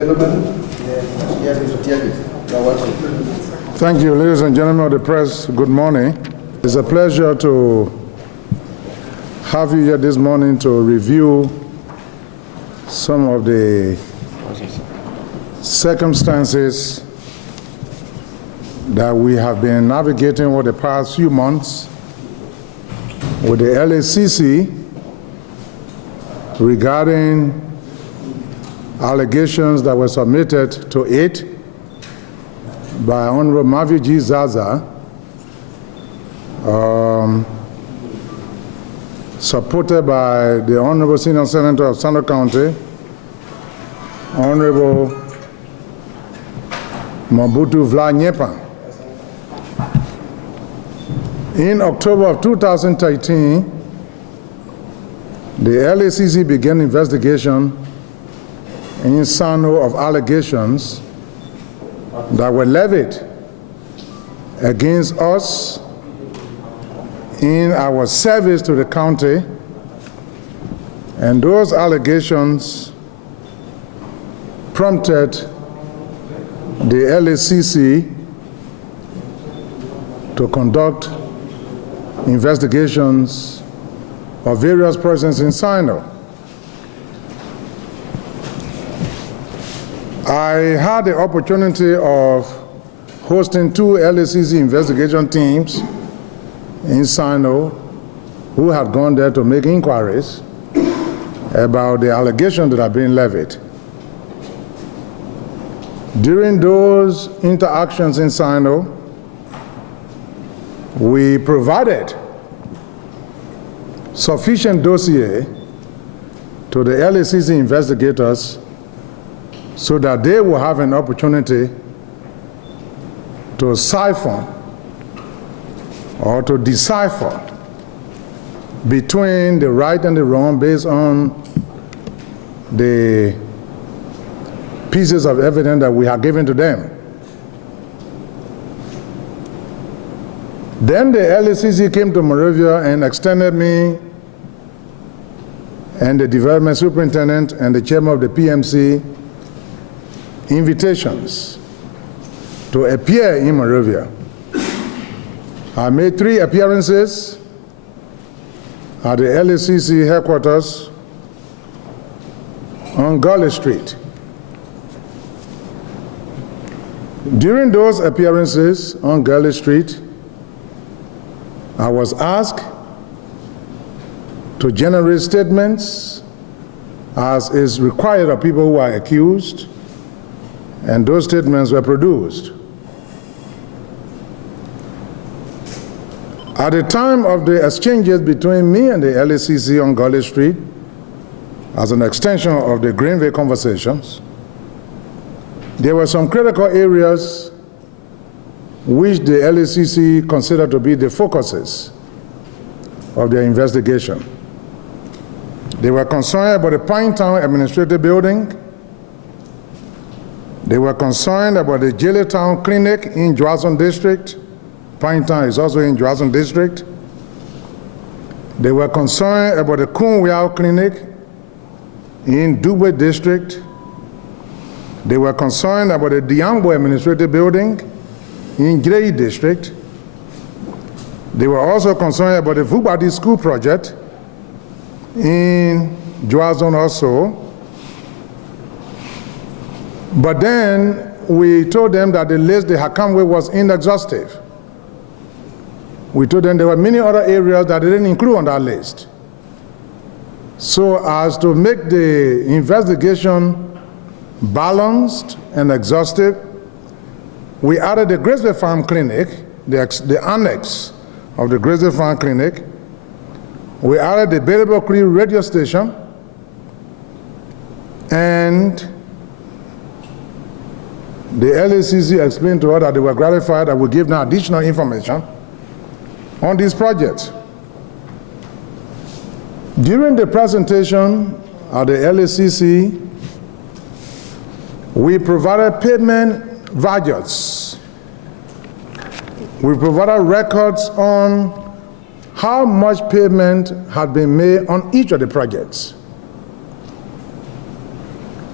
Thank you, ladies and gentlemen of the press. Good morning. It's a pleasure to have you here this morning to review some of the circumstances that we have been navigating over the past few months with the LACC regarding allegations that were submitted to it by Honorable Mathew G. Zarzar, supported by the Honorable Senior Senator of Sinoe County, Honorable Mubutu Nyepan. In October of 2013, the LACC began investigation in Sinoe of allegations that were levied against us in our service to the county, and those allegations prompted the LACC to conduct investigations of various persons in Sinoe. I had the opportunity of hosting two LACC investigation teams in Sinoe who had gone there to make inquiries about the allegations that are being levied. During those interactions in Sinoe, we provided sufficient dossier to the LACC investigators so that they will have an opportunity to siphon or to decipher between the right and the wrong based on the pieces of evidence that we have given to them. Then the LACC came to Monrovia and extended me and the development superintendent and the chairman of the PMC invitations to appear in Monrovia. I made 3 appearances at the LACC headquarters on Gully Street. During those appearances on Gully Street, I was asked to generate statements as is required of people who are accused, and those statements were produced. At the time of the exchanges between me and the LACC on Gully Street, as an extension of the Greenville conversations, there were some critical areas which the LACC considered to be the focuses of their investigation. They were concerned about the Pinetown Administrative Building. They were concerned about the Jailtown Clinic in Johnson District. Pinetown is also in Johnson District. They were concerned about the Kunwiao Clinic in Dubé District. They were concerned about the Diambo Administrative Building in Grey District. They were also concerned about the Vubadi School project in Joazon also. But then we told them that the list they had come with was inexhaustive. We told them there were many other areas that they didn't include on that list. So as to make the investigation balanced and exhaustive, we added the Graceville Farm Clinic, the annex of the Graceville Farm Clinic. We added the Belleville Creek radio station, and the LACC explained to us that they were gratified that we give now additional information on these projects. During the presentation at the LACC, we provided payment values. We provided records on how much payment had been made on each of the projects.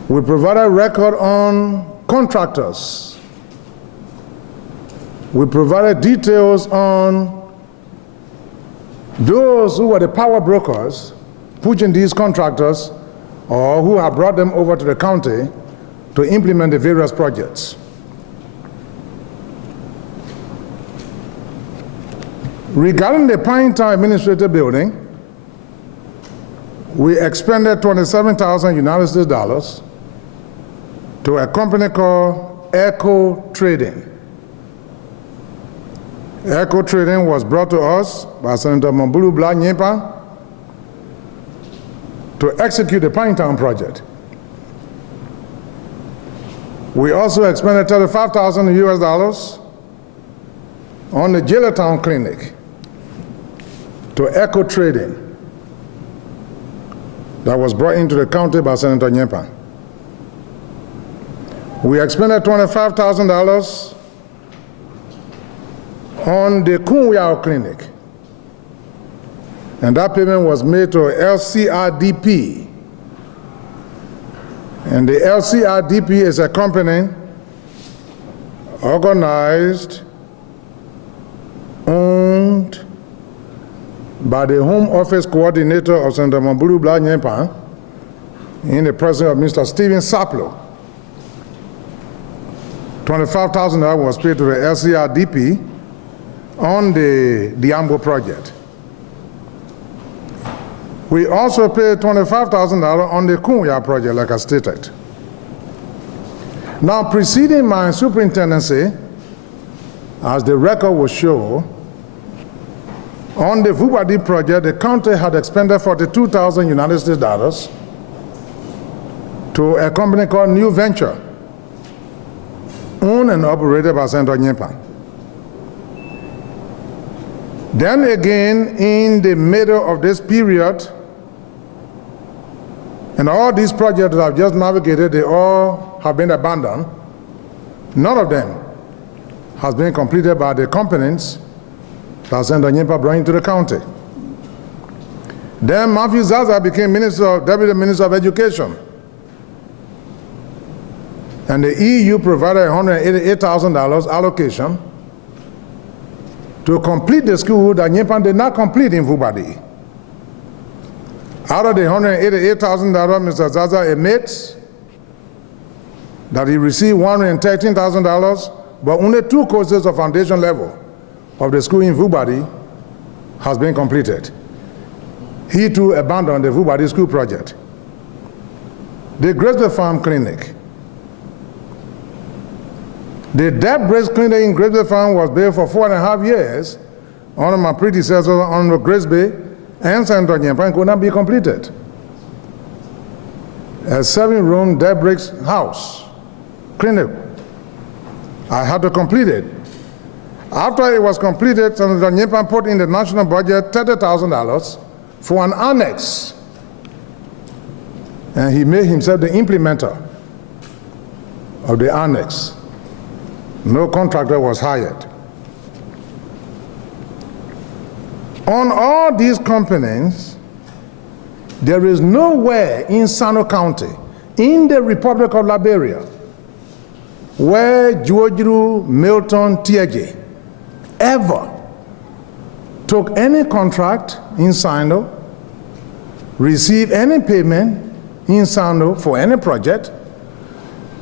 We provided record on contractors. We provided details on those who were the power brokers pushing these contractors or who have brought them over to the county to implement the various projects. Regarding the Pinetown Administrative Building, we expended $27,000 United States dollars to a company called Echo Trading. Echo Trading was brought to us by Senator Mubutu Nyepan to execute the Pinetown project. We also expended $35,000 US dollars on the Jailtown Clinic to Echo Trading that was brought into the county by Senator Nyepan. We expended $25,000 on the Kunwyao Clinic, and that payment was made to LCRDP. And the LCRDP is a company organized, owned by the Home Office Coordinator of Senator Mubutu Nyepan in the presence of Mr. Stephen Saplo. $25,000 was paid to the LCRDP on the Diambo project. We also paid $25,000 on the Kunwyao project, like I stated. Now, preceding my superintendency, as the record will show, on the Vubadi project, the county had expended $42,000 United States dollars to a company called New Venture, owned and operated by Senator Nyepan. Then again, in the middle of this period, and all these projects that I've just navigated, they all have been abandoned. None of them has been completed by the companies that Senator Nyepan brought into the county. Then Mathew Zarzar became Deputy Minister of Education. And the EU provided $188,000 allocation to complete the school that Nyepan did not complete in Vubadi. Out of the $188,000, Mr. Zarzar admits that he received $113,000, but only 2 courses of foundation level of the school in Vubadi has been completed. He too abandoned the Vubadi school project. The Graceville Farm Clinic. The debt-based clinic in Graceville Farm was built for 4.5 years under my predecessor, under Graceville, and Senator Nyepan could not be completed. A 7-room debt-bricks house clinic. I had to complete it. After it was completed, Senator Nyepan put in the national budget $30,000 for an annex. And he made himself the implementer of the annex. No contractor was hired. On all these companies, there is nowhere in Sinoe County, in the Republic of Liberia, where Juojiru Milton Teahjay ever took any contract in Sinoe, received any payment in Sinoe for any project,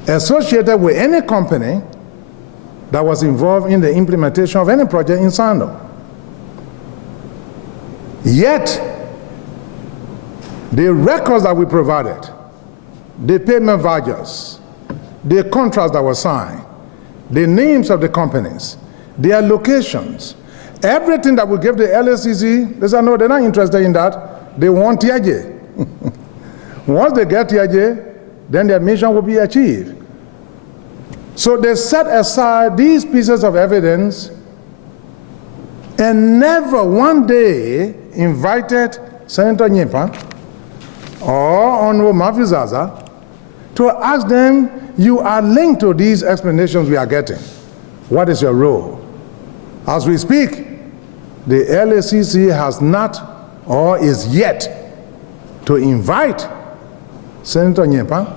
associated with any company that was involved in the implementation of any project in Sinoe. Yet, the records that we provided, the payment vouchers, the contracts that were signed, the names of the companies, their locations, everything that we gave the LACC, they said, no, they're not interested in that. They want Teahjay. Once they get Teahjay, then their mission will be achieved. So they set aside these pieces of evidence and never one day invited Senator Nyepan or Honorable Mathew Zarzar to ask them, you are linked to these explanations we are getting. What is your role? As we speak, the LACC has not or is yet to invite Senator Nyepan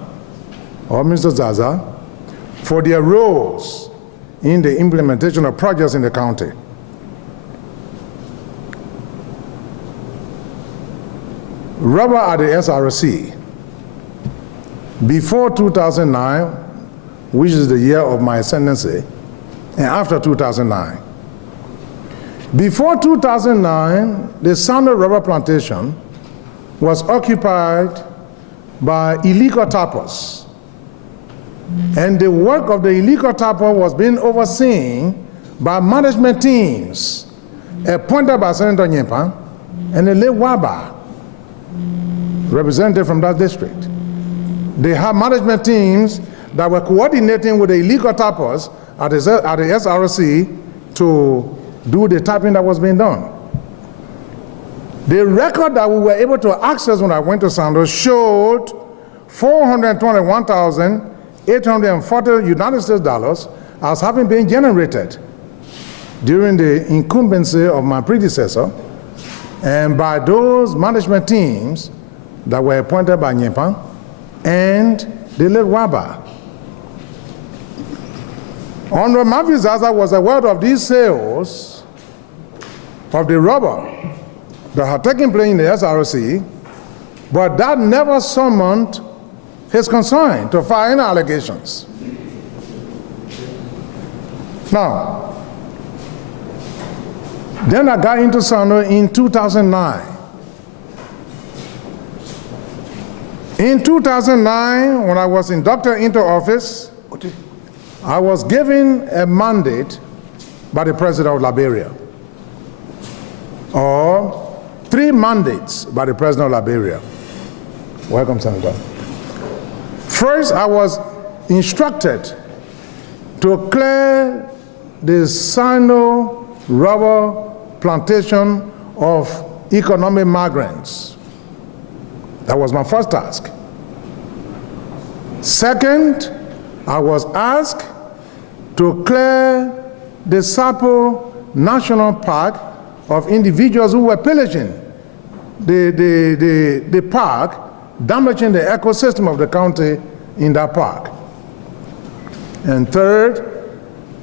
or Mr. Zarzar, for their roles in the implementation of projects in the county. Rubber at the SRC. Before 2009, which is the year of my ascendancy, and after 2009. Before 2009, the Sinoe rubber plantation was occupied by illegal tappers. And the work of the illegal tapper was being overseen by management teams appointed by Senator Nyepan and the late Waba, representative from that district. They have management teams that were coordinating with the illegal tappers at the SRC to do the tapping that was being done. The record that we were able to access when I went to Sinoe showed $421,840 United States dollars as having been generated during the incumbency of my predecessor and by those management teams that were appointed by Nyepan and the late Waba. Honorable Mathew Zarzar was aware of these sales of the rubber that had taken place in the SRC, but that never summoned his concern to file any allegations. Now, then I got into Sinoe in 2009. In 2009, when I was inducted into office, I was given a mandate by the President of Liberia, or 3 mandates by the President of Liberia. Welcome, Senator. First, I was instructed to clear the Sinoe rubber plantation of economic migrants. That was my first task. Second, I was asked to clear the Sapo National Park of individuals who were pillaging the park, damaging the ecosystem of the county in that park. And third,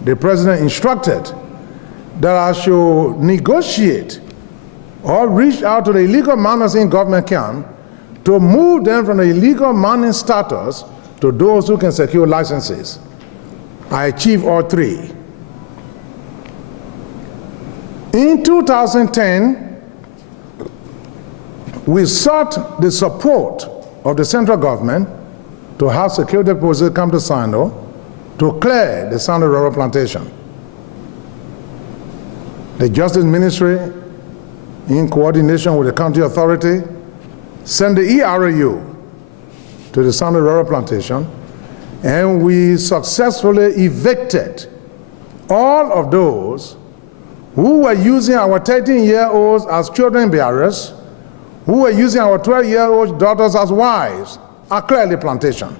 the President instructed that I should negotiate or reach out to the illegal miners in government camp to move them from the illegal mining status to those who can secure licenses. I achieved all 3. In 2010, we sought the support of the central government to have security forces come to Sinoe to clear the Sinoe rubber plantation. The Justice Ministry, in coordination with the county authority, sent the ERAU to the Sinoe rubber plantation, and we successfully evicted all of those who were using our 13-year-olds as children bearers, who were using our 12-year-old daughters as wives. I cleared the plantation.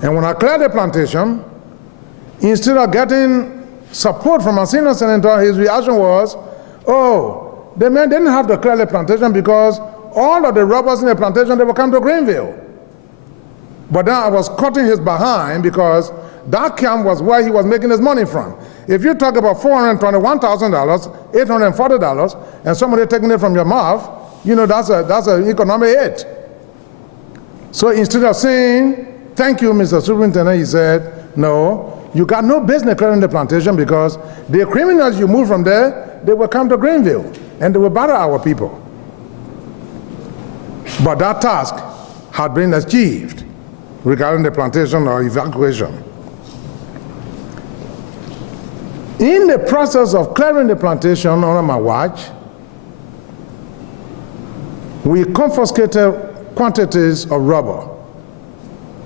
And when I cleared the plantation, instead of getting support from a senior senator, his reaction was, oh, the men didn't have to clear the plantation because all of the robbers in the plantation, they would come to Greenville. But then I was cutting his behind because that camp was where he was making his money from. If you talk about $421,000, $840, and somebody taking it from your mouth, you know that's an economic hit. So instead of saying, thank you, Mr. Superintendent, he said, no, you got no business clearing the plantation because the criminals you move from there, they will come to Greenville and they will bother our people. But that task had been achieved regarding the plantation or evacuation. In the process of clearing the plantation under my watch, we confiscated quantities of rubber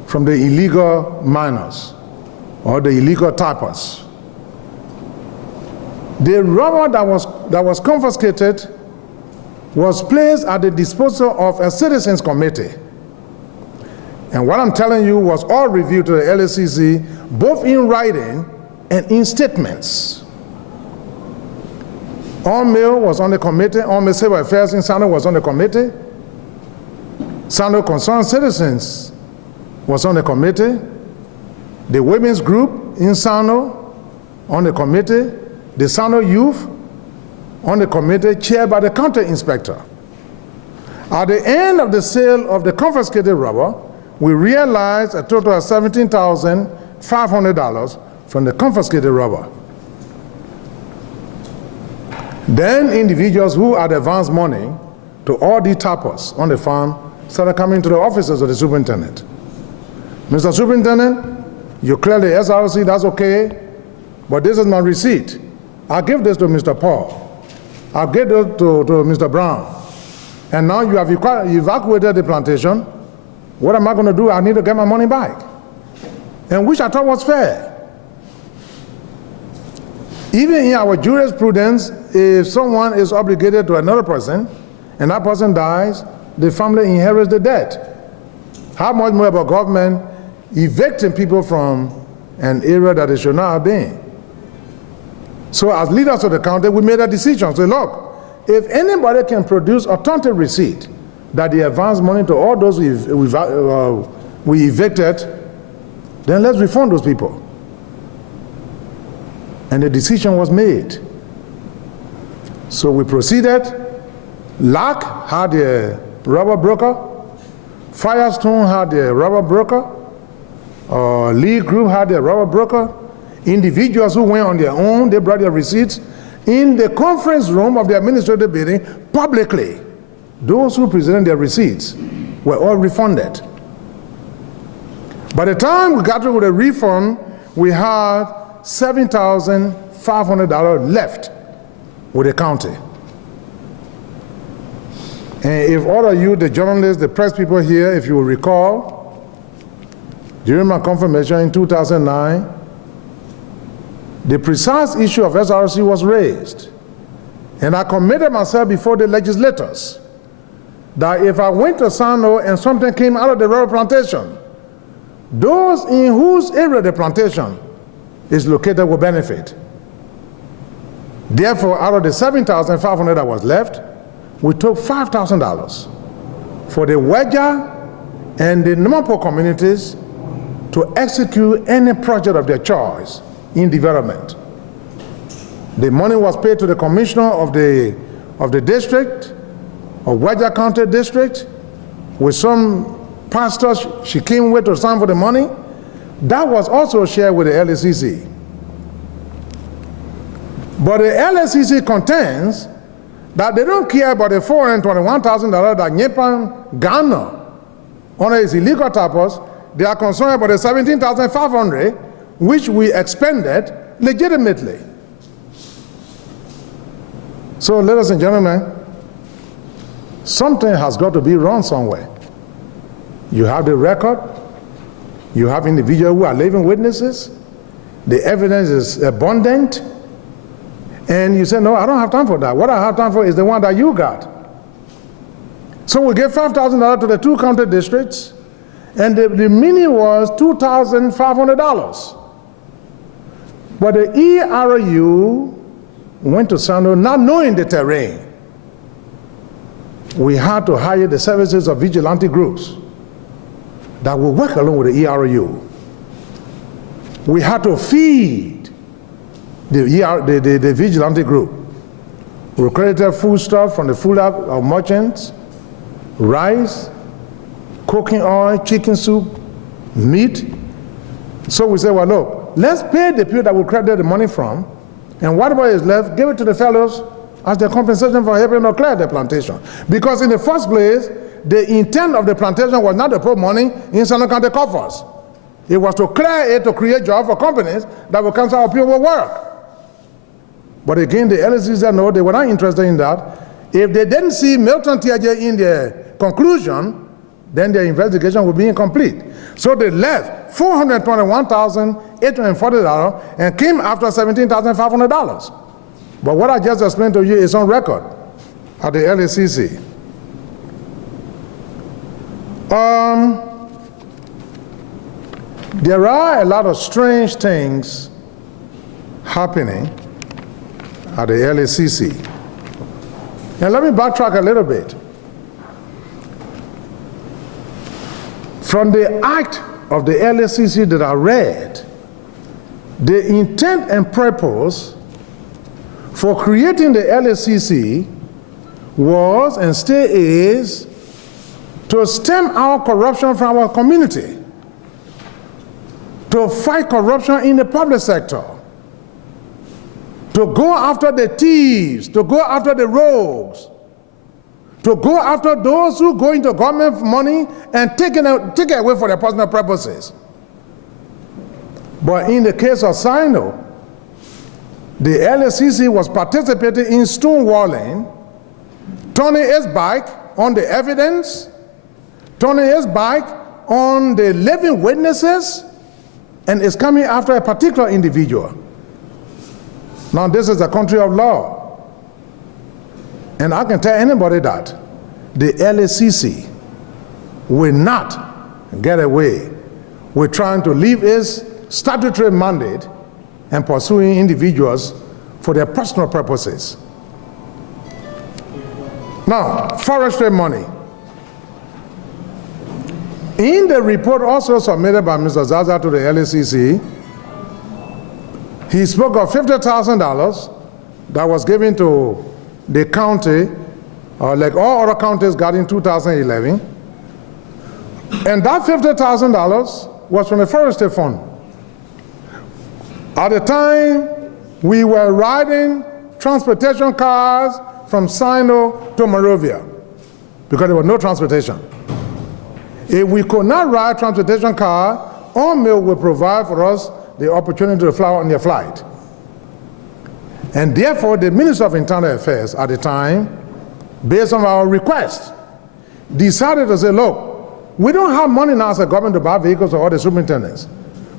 from the illegal miners or the illegal tappers. The rubber that was confiscated was placed at the disposal of a citizens committee. And what I'm telling you was all reviewed to the LACC, both in writing and in statements. All-Mail was on the committee, All-Mail Civil Affairs in Sinoe was on the committee. Sinoe Concerned Citizens was on the committee, the women's group in Sinoe on the committee, the Sinoe youth on the committee chaired by the county inspector. At the end of the sale of the confiscated rubber, we realized a total of $17,500 from the confiscated rubber. Then individuals who had advanced money to all the tappers on the farm started coming to the offices of the superintendent. Mr. Superintendent, you clear the SRC, that's okay, but this is my receipt. I'll give this to Mr. Paul. I'll give it to Mr. Brown. And now you have evacuated the plantation. What am I going to do? I need to get my money back. And which I thought was fair. Even in our jurisprudence, if someone is obligated to another person and that person dies, the family inherits the debt. How much more about government evicting people from an area that they should not have been? So as leaders of the county, we made a decision. Say, look, if anybody can produce authentic receipt that they advanced money to all those we evicted, then let's refund those people. And the decision was made. So we proceeded. LACC had a rubber broker. Firestone had a rubber broker. League Group had a rubber broker. Individuals who went on their own, they brought their receipts in the conference room of the administrative building publicly. Those who presented their receipts were all refunded. By the time we got through with the refund, we had $7,500 left with the county. And if all of you, the journalists, the press people here, if you will recall, during my confirmation in 2009, the precise issue of SRC was raised. And I committed myself before the legislators that if I went to Sinoe and something came out of the rubber plantation, those in whose area the plantation is located will benefit. Therefore, out of the $7,500 that was left, we took $5,000 for the Wedja and the Nyepan communities to execute any project of their choice in development. The money was paid to the commissioner of the district, of Wedja County District, with some pastors she came with to sign for the money. That was also shared with the LACC. But the LACC contends that they don't care about the $421,000 that Nyepan garnered under his illegal tappers. They are concerned about the $17,500 which we expended legitimately. So, ladies and gentlemen, something has got to be wrong somewhere. You have the record, you have individuals who are living witnesses, the evidence is abundant, and you say, no, I don't have time for that. What I have time for is the one that you got. So we gave $5,000 to the two county districts, and the meaning was $2,500. But the ERU went to Sinoe not knowing the terrain. We had to hire the services of vigilante groups that will work along with the ERU. We had to feed the vigilante group. We created foodstuff from the food of merchants, rice, cooking oil, chicken soup, meat. So we said, well, look, let's pay the people that we credited the money from, and whatever is left, give it to the fellows as their compensation for helping to clear the plantation. Because in the first place, the intent of the plantation was not to put money in Sinoe County coffers. It was to clear it to create jobs for companies that will cancel our people work. But again, the LACC said no, they were not interested in that. If they didn't see Milton Teahjay in their conclusion, then their investigation would be incomplete. So they left $421,840 and came after $17,500. But what I just explained to you is on record at the LACC. There are a lot of strange things happening at the LACC. And let me backtrack a little bit. From the act of the LACC that I read, the intent and purpose for creating the LACC was and still is to stem out corruption from our community, to fight corruption in the public sector, to go after the thieves, to go after the rogues, to go after those who go into government money and take it away for their personal purposes. But in the case of Sinoe, the LACC was participating in stonewalling, turning its back on the evidence, turning its back on the living witnesses, and is coming after a particular individual. Now, this is a country of law. And I can tell anybody that the LACC will not get away with trying to leave its statutory mandate and pursuing individuals for their personal purposes. Now, forestry money. In the report also submitted by Mr. Zarzar to the LACC, he spoke of $50,000 that was given to the county, like all other counties got in 2011. And that $50,000 was from the forestry fund. At the time, we were riding transportation cars from Sinoe to Monrovia because there was no transportation. If we could not ride transportation car, OMIL would provide for us the opportunity to fly on their flight. And therefore, the Minister of Internal Affairs at the time, based on our request, decided to say, look, we don't have money now as a government to buy vehicles for all the superintendents.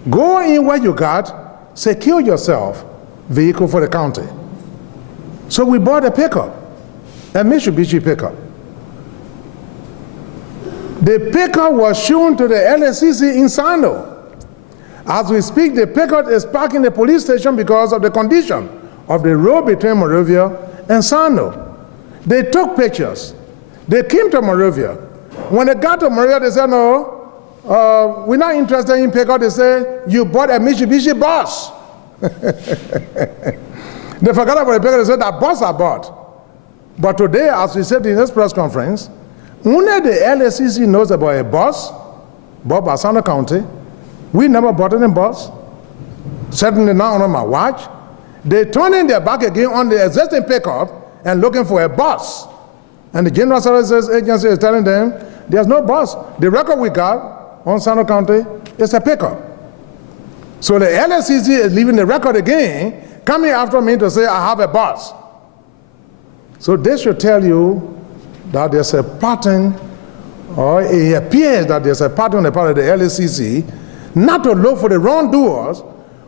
Go in where you got, secure yourself vehicle for the county. So we bought a pickup, a Mitsubishi pickup. The pickup was shown to the LACC in Sinoe. As we speak, the pickup is parked in the police station because of the condition of the road between Monrovia and Sinoe. They took pictures. They came to Monrovia. When they got to Monrovia, they said, no, we're not interested in pickup. They said, you bought a Mitsubishi bus. They forgot about the pickup. They said, that bus I bought. But today, as we said in this press conference, only the LACC knows about a bus bought by Sinoe County. We never bought any bus, certainly not on my watch. They turning their back again on the existing pickup and looking for a bus. And the General Services Agency is telling them there's no bus. The record we got on Sinoe County is a pickup. So the LACC is leaving the record again, coming after me to say I have a bus. So this should tell you that there's a pattern, or it appears that there's a pattern on the part of the LACC, not to look for the wrongdoers,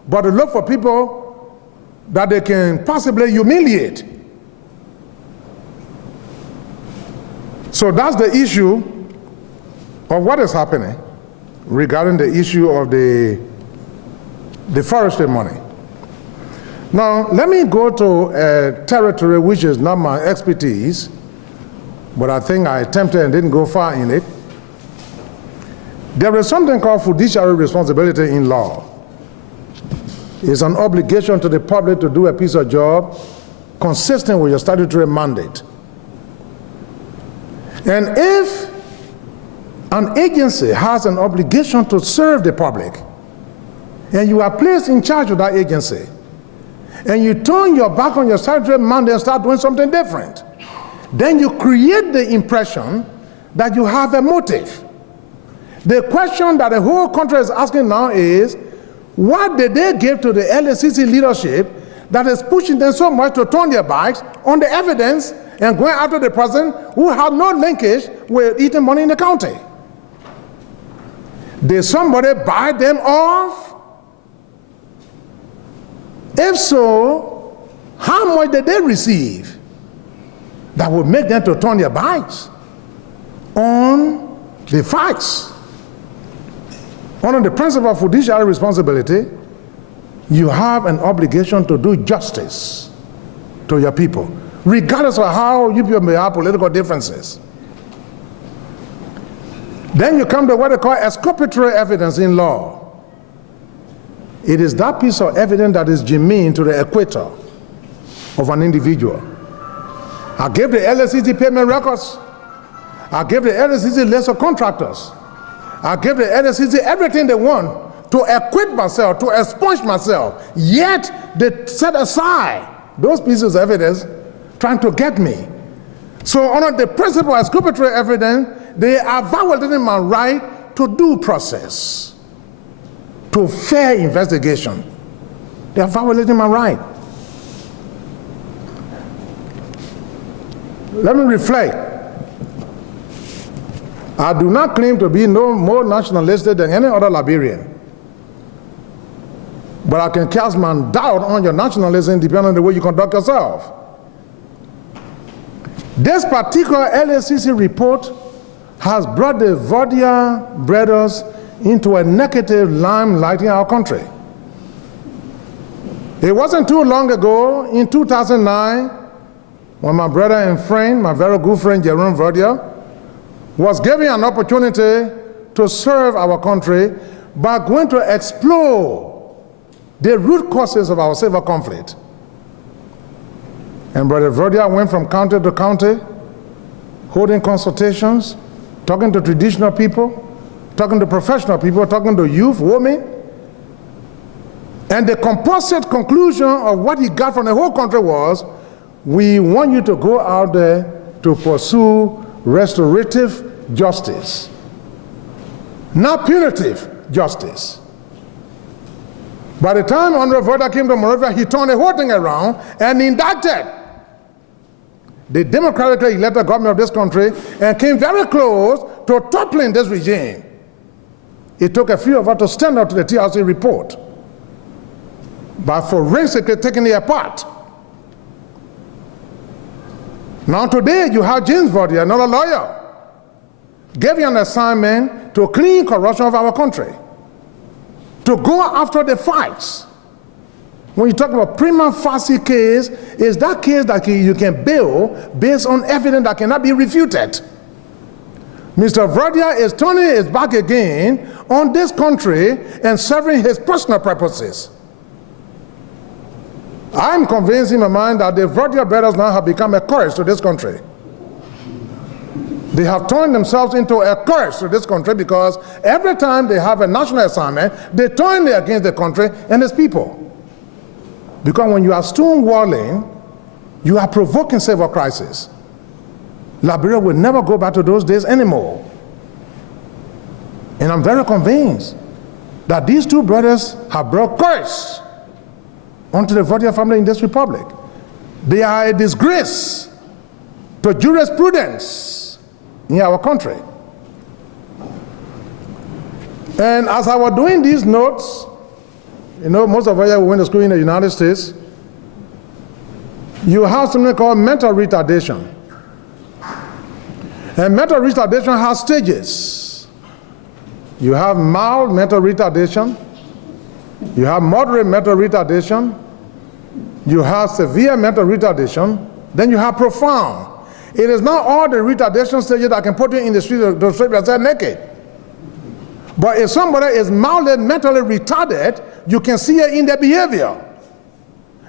but to look for people that they can possibly humiliate. So that's the issue of what is happening regarding the issue of the forestry money. Now, let me go to a territory which is not my expertise, but I think I attempted and didn't go far in it. There is something called fiduciary responsibility in law. It's an obligation to the public to do a piece of job consistent with your statutory mandate. And if an agency has an obligation to serve the public, and you are placed in charge of that agency, and you turn your back on your statutory mandate and start doing something different, then you create the impression that you have a motive. The question that the whole country is asking now is, what did they give to the LACC leadership that is pushing them so much to turn their backs on the evidence and going after the person who had no linkage with eating money in the county? Did somebody buy them off? If so, how much did they receive that would make them to turn their backs on the facts? Under the principle of fiduciary responsibility, you have an obligation to do justice to your people, regardless of how you people may have political differences. Then you come to what they call exculpatory evidence in law. It is that piece of evidence that is germane to the equator of an individual. I gave the LACC payment records. I gave the LACC list of contractors. I gave the LACC everything they want to acquit myself, to expunge myself. Yet they set aside those pieces of evidence trying to get me. So under the principle of exculpatory evidence, they are violating my right to due process, to fair investigation. They are violating my right. Let me reflect. I do not claim to be no more nationalistic than any other Liberian. But I can cast my doubt on your nationalism depending on the way you conduct yourself. This particular LACC report has brought the Vardia brothers into a negative limelight in our country. It wasn't too long ago, in 2009, when my brother and friend, my very good friend Jerome Vardia, was given an opportunity to serve our country by going to explore the root causes of our civil conflict. And Brother Vardia went from county to county, holding consultations, talking to traditional people, talking to professional people, talking to youth, women. And the composite conclusion of what he got from the whole country was, we want you to go out there to pursue restorative justice, not punitive justice. By the time Honorable Vardia came to Monrovia, he turned the whole thing around and indicted the democratically elected government of this country and came very close to toppling this regime. It took a few of us to stand up to the TRC report by forensically taking it apart. Now today you have James Vardia, another lawyer, gave you an assignment to clean corruption of our country, to go after the facts. When you talk about prima facie case, is that case that you can build based on evidence that cannot be refuted. Mr. Vardia is turning his back again on this country and serving his personal purposes. I'm convinced in my mind that the Vardia brothers now have become a curse to this country. They have turned themselves into a curse to this country because every time they have a national assignment, they turn it against the country and its people. Because when you are stonewalling, you are provoking civil crisis. Liberia will never go back to those days anymore. And I'm very convinced that these two brothers have brought curse onto the Vardia family in this republic. They are a disgrace to jurisprudence in our country. And as I was doing these notes, you know, most of us went to school in the United States, you have something called mental retardation. And mental retardation has stages. You have mild mental retardation, you have moderate mental retardation, you have severe mental retardation, then you have profound. It is not all the retardation stages that can put you in the street to strip yourself naked. But if somebody is mildly mentally retarded, you can see it in their behavior.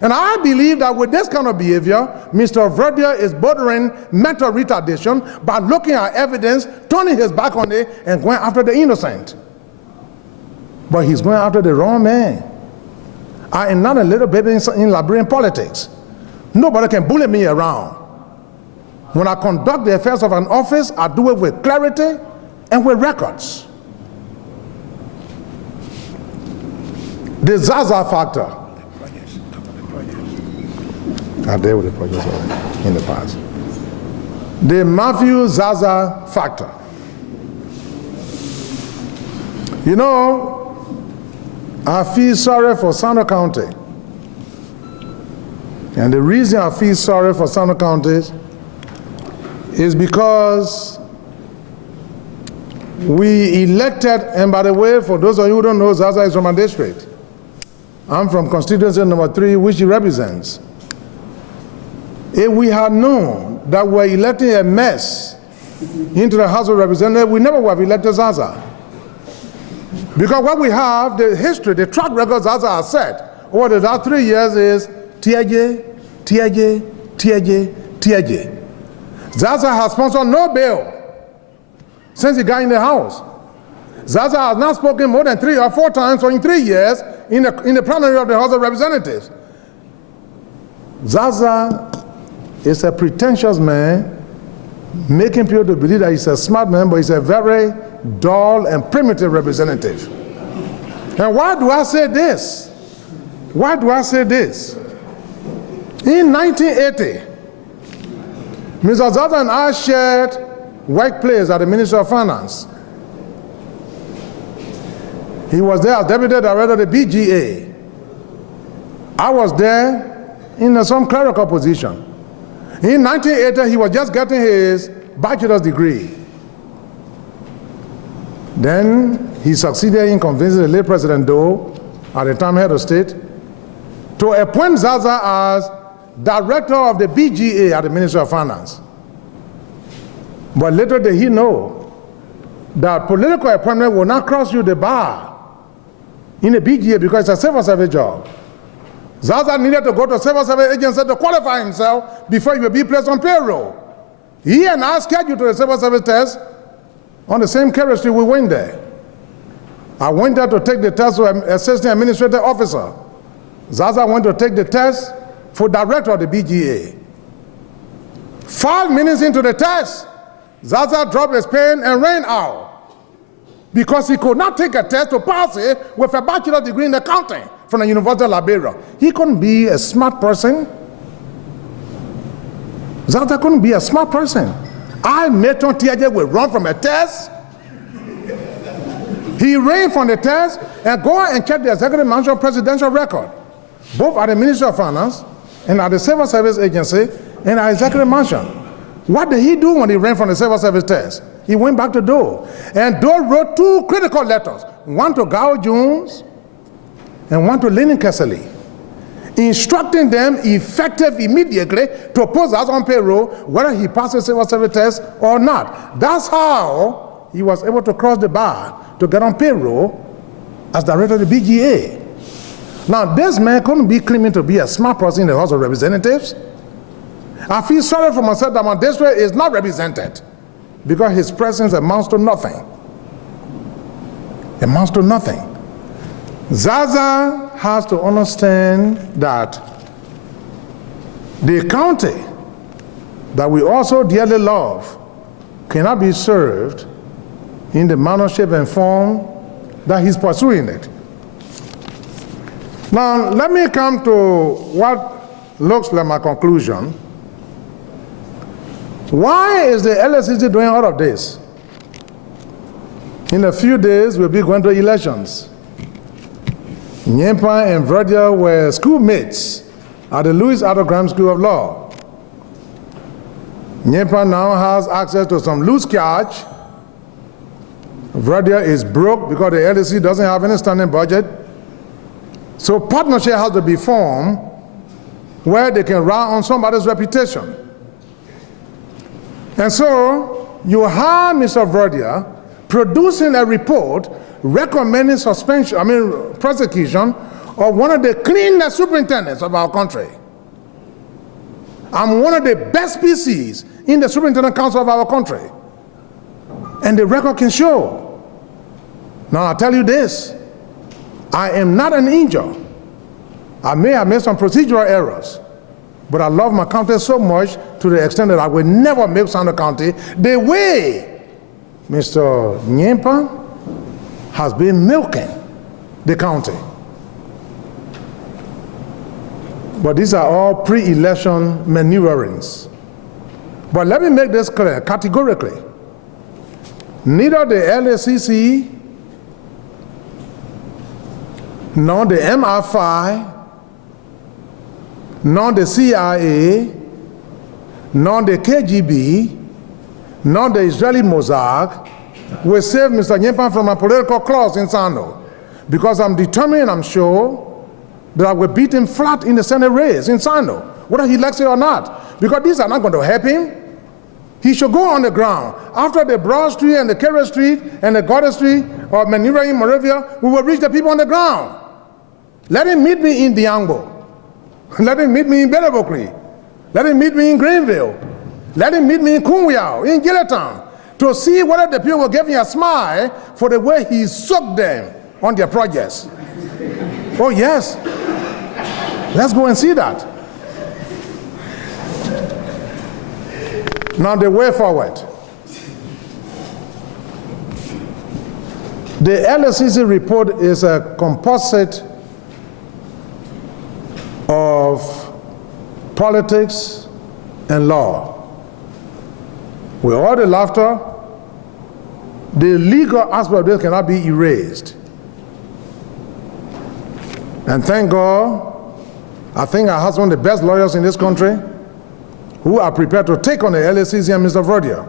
And I believe that with this kind of behavior, Mr. Vardia is bordering mental retardation by looking at evidence, turning his back on it, and going after the innocent. But he's going after the wrong man. I am not a little baby in Liberian politics. Nobody can bully me around. When I conduct the affairs of an office, I do it with clarity and with records. The Zarzar factor. I dealt with the projects already in the past. The Mathew Zarzar factor. You know, I feel sorry for Sinoe County. And the reason I feel sorry for Sinoe County is because we elected, and by the way, for those of you who don't know, Zarzar is from my district. I'm from constituency number 3, which he represents. If we had known that we're electing a mess into the House of Representatives, we never would have elected Zarzar. Because what we have, the history, the track record Zarzar has set over the last 3 years is Teahjay, Teahjay, Teahjay, Teahjay. Zarzar has sponsored no bill since he got in the House. Zarzar has not spoken more than 3 or 4 times in 3 years in the plenary of the House of Representatives. Zarzar is a pretentious man, making people to believe that he's a smart man, but he's a very dull and primitive representative. And why do I say this? Why do I say this? In 1980, Mr. Zarzar and I shared workplace at the Ministry of Finance. He was there as Deputy Director of the BGA. I was there in some clerical position. In 1980, he was just getting his bachelor's degree. Then he succeeded in convincing the late President Doe, at the time head of state, to appoint Zarzar as Director of the BGA at the Ministry of Finance. But little did he know that political appointment will not cross you the bar in the BGA because it's a civil service job. Zarzar needed to go to a civil service agency to qualify himself before he would be placed on payroll. He and I scheduled to the civil service test on the same chemistry we went there. I went there to take the test for Assistant Administrative Officer. Zarzar went to take the test for Director of the BGA. 5 minutes into the test, Zarzar dropped his pen and ran out because he could not take a test to pass it with a bachelor's degree in accounting from the University of Liberia. He couldn't be a smart person. Zarzar couldn't be a smart person. Milton Teahjay will run from a test. He ran from the test and go and check the Executive Mansion presidential record, both at the Ministry of Finance and at the Civil Service Agency and at Executive Mansion. What did he do when he ran from the Civil Service test? He went back to Doe. And Doe wrote 2 critical letters, one to Gow Jones and one to Lennon Kessley, instructing them effective immediately to post us on payroll whether he passed the civil service test or not. That's how he was able to cross the bar to get on payroll as Director of the BGA. Now, this man couldn't be claiming to be a smart person in the House of Representatives. I feel sorry for myself that my district is not represented because his presence amounts to nothing. Amounts to nothing. Zarzar has to understand that the county that we also dearly love cannot be served in the manner, shape, and form that he's pursuing it. Now, let me come to what looks like my conclusion. Why is the LACC doing all of this? In a few days, we'll be going to elections. Nyepan and Verdia were schoolmates at the Louis Otto Graham School of Law. Nyepan now has access to some loose cash. Verdia is broke because the LACC doesn't have any standing budget. So partnership has to be formed where they can ride on somebody's reputation. And so you have Mr. Verdia producing a report recommending prosecution of one of the cleanest superintendents of our country. I'm one of the best PCs in the Superintendent Council of our country. And the record can show. Now I'll tell you this, I am not an angel. I may have made some procedural errors, but I love my county so much to the extent that I will never make Sinoe County the way Mr. Nyepan has been milking the county. But these are all pre-election maneuverings. But let me make this clear categorically. Neither the LACC nor the MI5 nor the CIA nor the KGB nor the Israeli Mossad will save Mr. Nyepan from a political clause in Sinoe, because I'm determined and I'm sure that I will beat him flat in the Senate race in Sinoe, whether he likes it or not, because these are not going to help him. He should go on the ground. After the Broad Street and the Carrot Street and the Gordon Street or Manila in Moravia, we will reach the people on the ground. Let him meet me in Diango. Let him meet me in Belabokli. Let him meet me in Greenville. Let him meet me in Kunwiao, in Gilletown, to see whether the people will give me a smile for the way he soaked them on their projects. Oh yes, let's go and see that. Now the way forward. The LACC report is a composite of politics and law. With all the laughter, the legal aspect of this cannot be erased. And thank God, I think I have one of the best lawyers in this country who are prepared to take on the LACC and Mr. Verdier.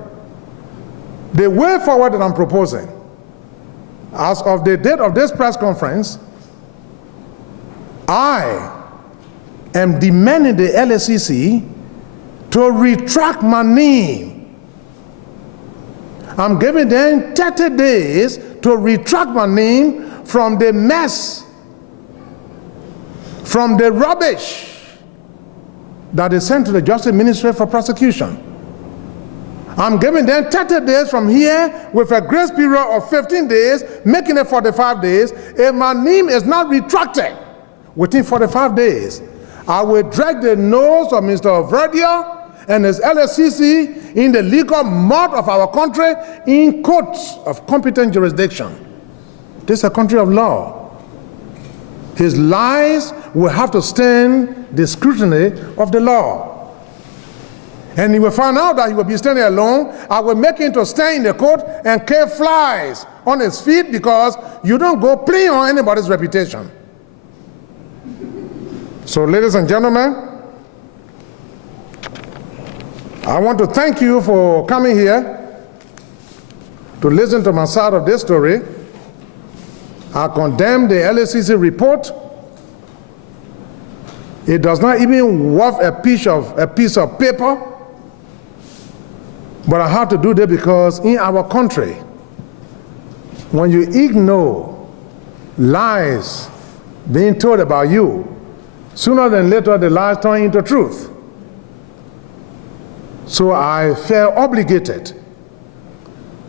The way forward that I'm proposing, as of the date of this press conference, I am demanding the LACC to retract my name. I'm giving them 30 days to retract my name from the mess, from the rubbish that is sent to the Justice Ministry for prosecution. I'm giving them 30 days from here with a grace period of 15 days, making it 45 days. If my name is not retracted within 45 days, I will drag the nose of Mr. Verdier and his LACC in the legal mud of our country in courts of competent jurisdiction. This is a country of law. His lies will have to stand the scrutiny of the law. And he will find out that he will be standing alone. I will make him to stand in the court and kill flies on his feet, because you don't go playing on anybody's reputation. So, ladies and gentlemen, I want to thank you for coming here to listen to my side of this story. I condemn the LACC report. It does not even worth a piece of paper. But I have to do that because in our country, when you ignore lies being told about you, sooner than later the lies turn into truth. So I felt obligated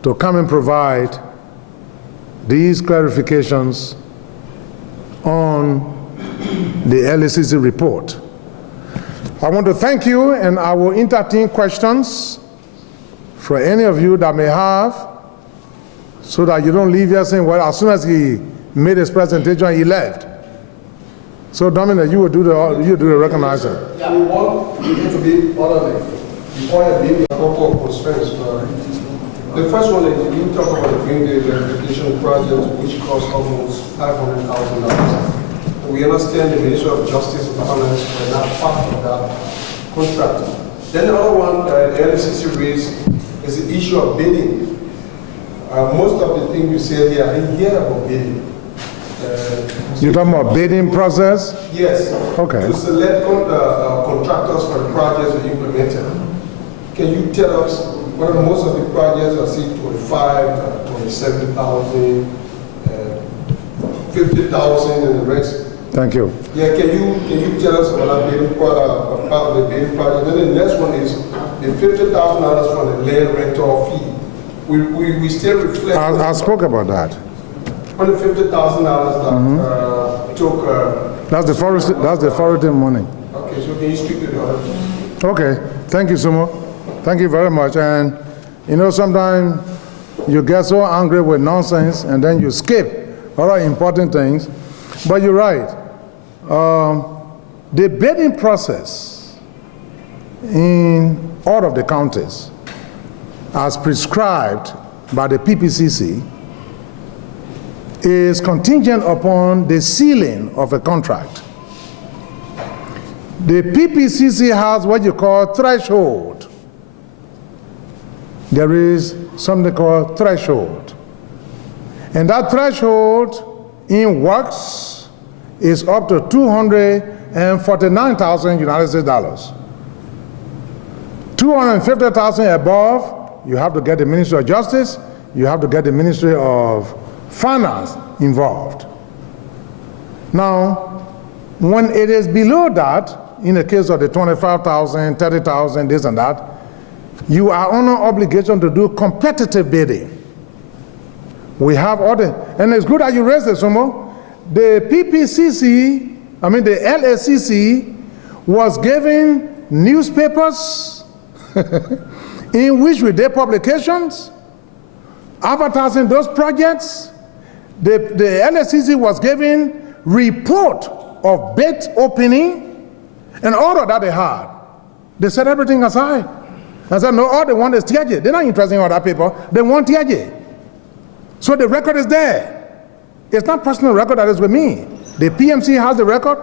to come and provide these clarifications on the LACC report. I want to thank you, and I will entertain questions for any of you that may have, so that you don't leave here saying, well, as soon as he made his presentation, he left. So, Dominic, you do the recognizing. Yeah, we want you to be orderly. Before I leave, a couple of constraints. The first one is you talk about the Green Day verification project, which costs almost $500,000. We understand the Ministry of Justice and Finance were not part of that contract. Then the other one the LACC raised is the issue of bidding. Most of the things you say here, I didn't hear about bidding. You're talking about bidding process? Yes. Okay. To select contractors for the projects we implemented. Can you tell us what are most of the projects? I see 25, 27,000, 50,000, and the rest. Thank you. Yeah, can you tell us about the bidding project? Then the next one is the $50,000 for the land rental fee. We still reflect. I spoke about that. On the $50,000 that took. That's the forestry money. Okay, so can you speak to the others? Okay, thank you, Sumo. Thank you very much. And you know, sometimes you get so angry with nonsense and then you skip other important things. But you're right. The bidding process in all of the counties, as prescribed by the PPCC, is contingent upon the sealing of a contract. The PPCC has what you call threshold. There is something called threshold. And that threshold in works is up to $249,000 United States dollars. $250,000 above, you have to get the Ministry of Justice, you have to get the Ministry of Finance involved. Now, when it is below that, in the case of the 25,000, 30,000, this and that, you are under obligation to do competitive bidding. We have other, and it's good that you raised it, Sumo. The PPCC, I mean the LACC, was giving newspapers in which we did publications, advertising those projects. The LACC was giving report of bid opening and all of that they had. They set everything aside. And said, no, all they want is Teahjay. They're not interested in other people. They want Teahjay. So the record is there. It's not personal record that is with me. The PMC has the record.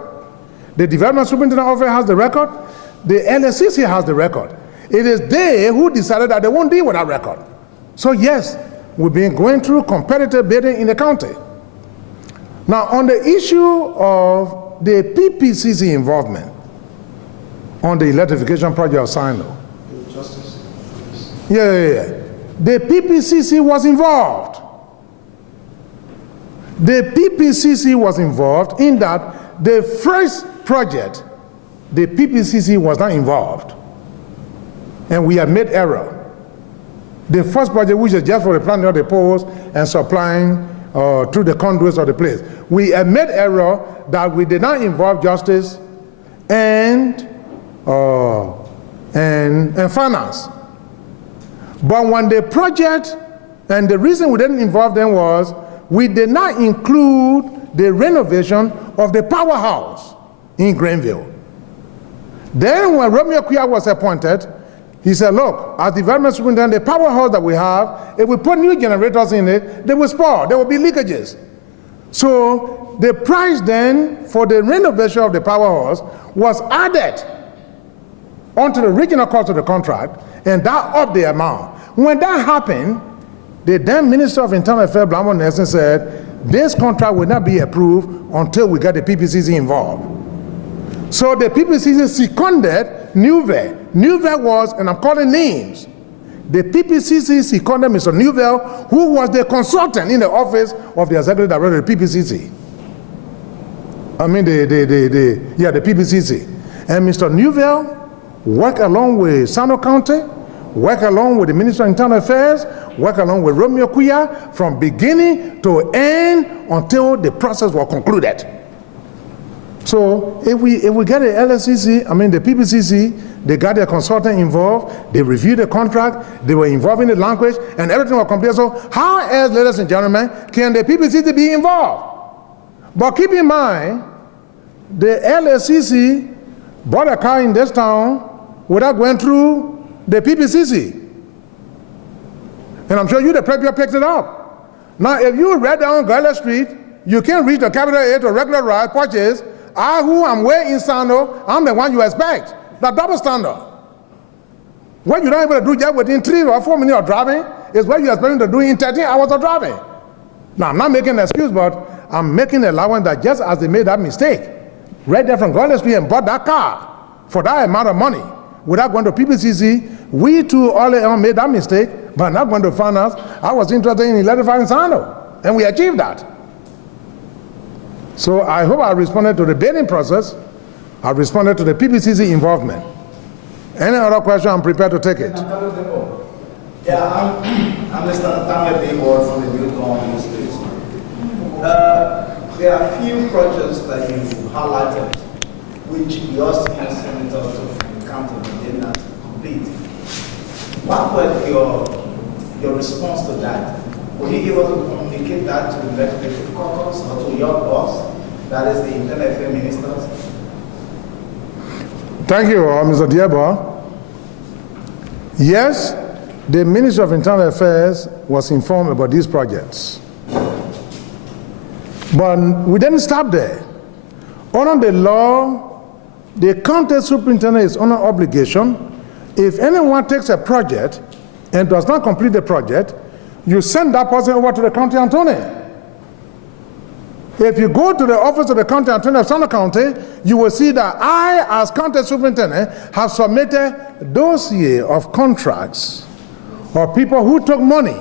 The Development Superintendent Office has the record. The LACC has the record. It is they who decided that they won't deal with that record. So yes, we've been going through competitive bidding in the county. Now on the issue of the PPCC involvement on the electrification project of Sinoe. Justice. Yeah. The PPCC was involved. The PPCC was involved in that the first project, the PPCC was not involved. And we have made error. The first project, which is just for the planting of the poles and supplying through the conduits of the place, we have made error that we did not involve justice and finance. But when the project, and the reason we didn't involve them was we did not include the renovation of the powerhouse in Greenville. Then when Romeo Kuya was appointed, he said, look, as development superintendent, the powerhouse that we have, if we put new generators in it, they will spoil, there will be leakages. So the price then for the renovation of the powerhouse was added onto the original cost of the contract, and that upped the amount. When that happened, the then Minister of Internal Affairs, Blamon Nelson, said, this contract will not be approved until we get the PPCC involved. So the PPCC seconded Newville. Newville was, and I'm calling names, the PPCC seconded Mr. Newville, who was the consultant in the office of the Executive Director of the PPCC. I mean, the PPCC. And Mr. Newville worked along with Sinoe County, work along with the Minister of Internal Affairs, work along with Romeo Kuya from beginning to end until the process was concluded. So if we get the LACC, I mean the PPCC, they got their consultant involved, they reviewed the contract, they were involved in the language, and everything was complete. So how else, ladies and gentlemen, can the PPCC be involved? But keep in mind, the LACC bought a car in this town without going through the PPCC. And I'm sure you, the prepper, picked it up. Now, if you read down Gala Street, you can't reach the capital A to regular ride purchase. I, who am way in Sinoe, I'm the one you expect. The double standard. What you're not able to do just within 3 or 4 minutes of driving is what you're expecting to do in 13 hours of driving. Now, I'm not making an excuse, but I'm making an allowance that just as they made that mistake, right there from Gala Street and bought that car for that amount of money, without going to PPCC, we too all along made that mistake, but not going to finance. I was interested in electrifying Sinoe, and we achieved that. So I hope I responded to the bidding process. I responded to the PPCC involvement. Any other question, I'm prepared to take it. Yeah, I'm Mr. Tamle Board from the Milton newspaper. There are few projects that you highlighted, which your senior senator of the county did not complete. What was your response to that? Were you able to communicate that to the legislative caucus or to your boss, that is the Internal Affairs Minister? Thank you, Mr. Diaba. Yes, the Minister of Internal Affairs was informed about these projects. But we didn't stop there. Under the law, the county superintendent is under obligation. If anyone takes a project and does not complete the project, you send that person over to the county attorney. If you go to the office of the county attorney of Sinoe County, you will see that I, as county superintendent, have submitted a dossier of contracts of people who took money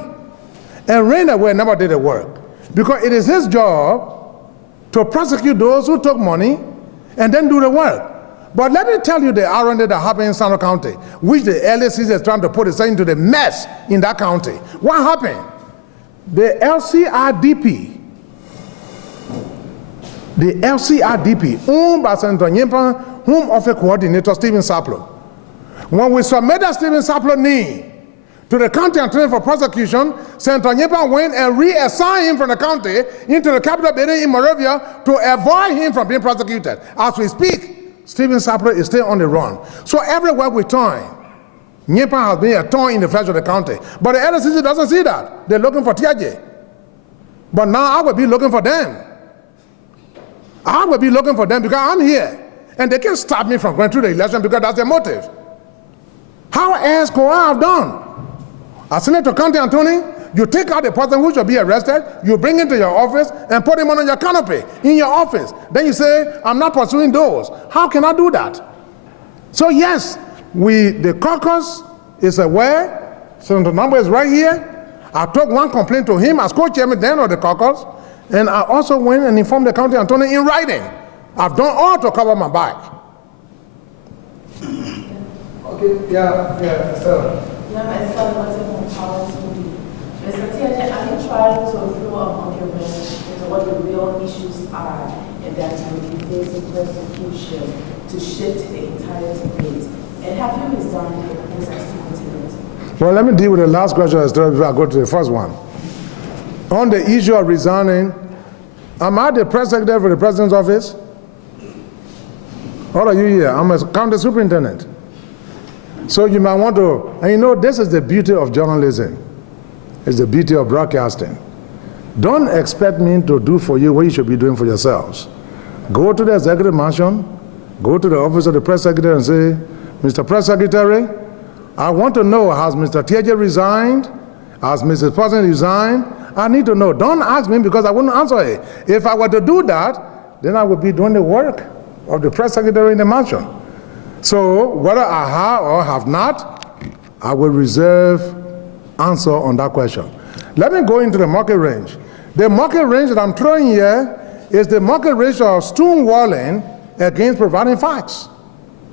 and ran away and never did the work. Because it is his job to prosecute those who took money and then do the work. But let me tell you the irony that happened in Sinoe County, which the LACC is trying to put itself into the mess in that county. What happened? The LCRDP, owned by Senator Nyepan, Home Office Coordinator Stephen Saplo. When we submitted Stephen Saplo's name to the county attorney for prosecution, Senator Nyepan went and reassigned him from the county into the Capitol building in Monrovia to avoid him from being prosecuted. As we speak, Stephen Saplo is still on the run. So everywhere we turn, Nyepan has been a thorn in the flesh of the county. But the LACC doesn't see that. They're looking for Teahjay. But now I will be looking for them. I will be looking for them because I'm here. And they can stop me from going through the election because that's their motive. How else could I have done? As Senator County Attorney, you take out the person who should be arrested, you bring him to your office and put him on your canopy in your office. Then you say, I'm not pursuing those. How can I do that? So yes, the caucus is aware. Senator Number is right here. I took one complaint to him as co-chairman then of the caucus. And I also went and informed the county attorney in writing. I've done all to cover my back. Okay, yeah, sir. Mr. Teahjay, are you trying to throw a monkey wrench into what the real issues are, and that you will be facing persecution to shift the entire debate? And have you resigned your post as superintendent? Well, let me deal with the last question before I go to the first one. On the issue of resigning, am I the press secretary for the president's office? What are you here? I'm a county superintendent. So you might want to, and you know, this is the beauty of journalism. It's the beauty of broadcasting. Don't expect me to do for you what you should be doing for yourselves. Go to the executive mansion, go to the office of the press secretary and say, Mr. Press Secretary, I want to know, has Mr. Teahjay resigned? Has Mrs. President resigned? I need to know. Don't ask me because I wouldn't answer it. If I were to do that, then I would be doing the work of the press secretary in the mansion. So whether I have or have not, I will reserve answer on that question. Let me go into the market range. The market range that I'm throwing here is the market range of stonewalling against providing facts.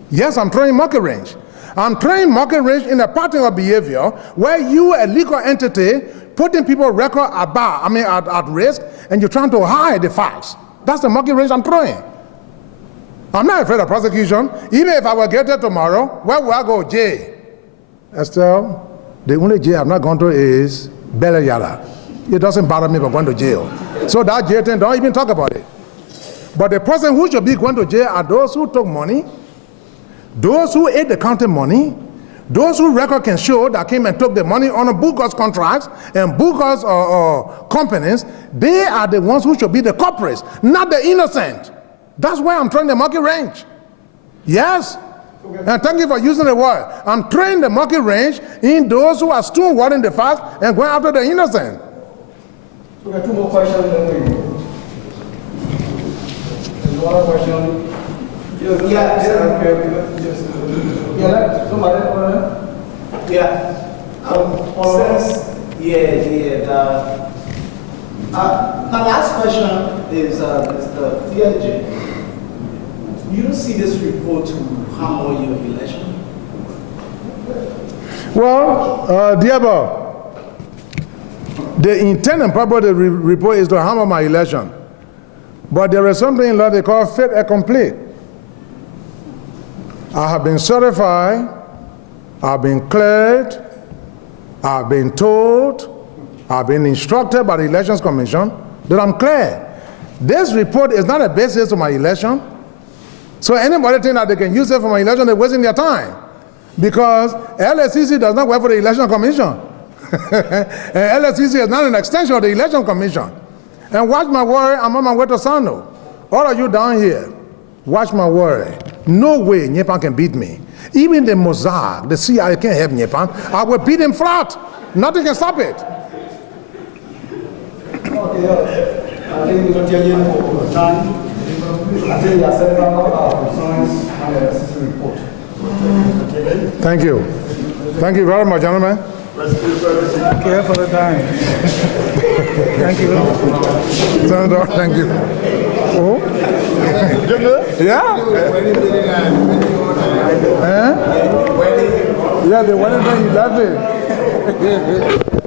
Yes, I'm throwing market range. I'm throwing market range in a pattern of behavior where you, a legal entity, putting people's record at risk, and you're trying to hide the facts. That's the market range I'm throwing. I'm not afraid of prosecution. Even if I were getting tomorrow, where will I go? Jail. Estelle, the only jail I've not gone to is Belayala. It doesn't bother me about going to jail. So that jail thing, don't even talk about it. But the person who should be going to jail are those who took money, those who ate the county money, those who record can show that came and took the money on a bogus contracts and bogus companies. They are the ones who should be the culprits, not the innocent. That's why I'm trying the market range. Yes. And thank you for using the word. I'm trying the market range in those who are stonewalling the facts and going after the innocent. So we have two more questions. There's one question. My last question is, Mr. Teahjay, you see this report to harm your election? Well, Diabo, the intent and purpose of the report is to hammer my election. But there is something in law they call fait accompli. I have been certified, I've been cleared, I've been told, I've been instructed by the Elections Commission that I'm clear. This report is not a basis for my election. So anybody think that they can use it for my election, they're wasting their time. Because LACC does not work for the Election Commission. And LACC is not an extension of the Election Commission. And watch my word, I'm on my way to Sinoe. All of you down here, watch my word. No way Nyepan can beat me. Even the Mossad, the CIA can't help Nyepan. I will beat him flat. Nothing can stop it. Okay, thank Mr. Teahjay for your time. I think you have said our concerns and the assistant report. Thank you. Thank you very much, gentlemen. Thank you for the time. Thank you. Senator, thank you. Oh? Yeah? Huh? Yeah, the wedding thing, you love it.